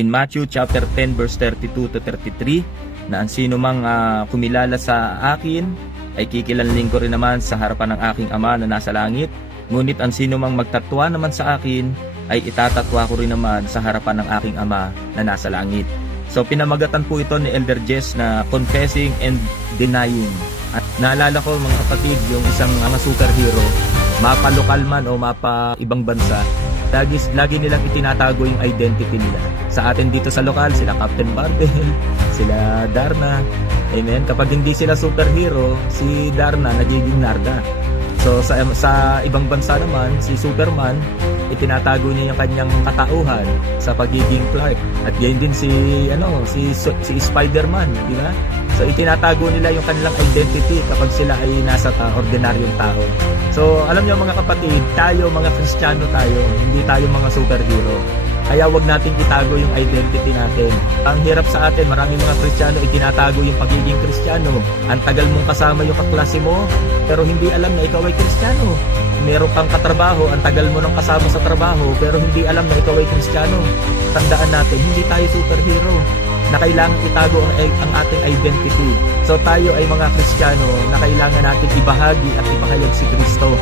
In Matthew chapter 10 verse 32 to 33 na ang sino mang ah, kumilala sa akin ay kikilanling ko rin naman sa harapan ng aking ama na nasa langit. Ngunit ang sino mang magtatwa naman sa akin ay itatatwa ko rin naman sa harapan ng aking ama na nasa langit. So pinamagatan po ito ni Elder Jess na confessing and denying. At naalala ko mga kapatid yung isang mga superhero, mapa lokal man o mapa ibang bansa, lagi, lagi nilang itinatago yung identity nila. Sa atin dito sa lokal, sila Captain Marvel, sila Darna. Amen. Kapag hindi sila superhero, si Darna nagiging Narda. So sa sa ibang bansa naman, si Superman, itinatago niya yung kanyang katauhan sa pagiging Clark. At gayon din si ano, si si Spider-Man, di ba? So itinatago nila yung kanilang identity kapag sila ay nasa ta ordinaryong tao. So alam niyo mga kapatid, tayo mga Kristiyano tayo, hindi tayo mga superhero. Kaya wag nating itago yung identity natin. Ang hirap sa atin, maraming mga Kristiyano itinatago yung pagiging Kristiyano. Ang tagal mong kasama yung kaklase mo, pero hindi alam na ikaw ay Kristiyano. Meron kang katrabaho, ang tagal mo nang kasama sa trabaho, pero hindi alam na ikaw ay Kristiyano. Tandaan natin, hindi tayo superhero na kailangan itago ang, ang ating identity. So tayo ay mga Kristiyano na kailangan natin ibahagi at ipahayag si Kristo.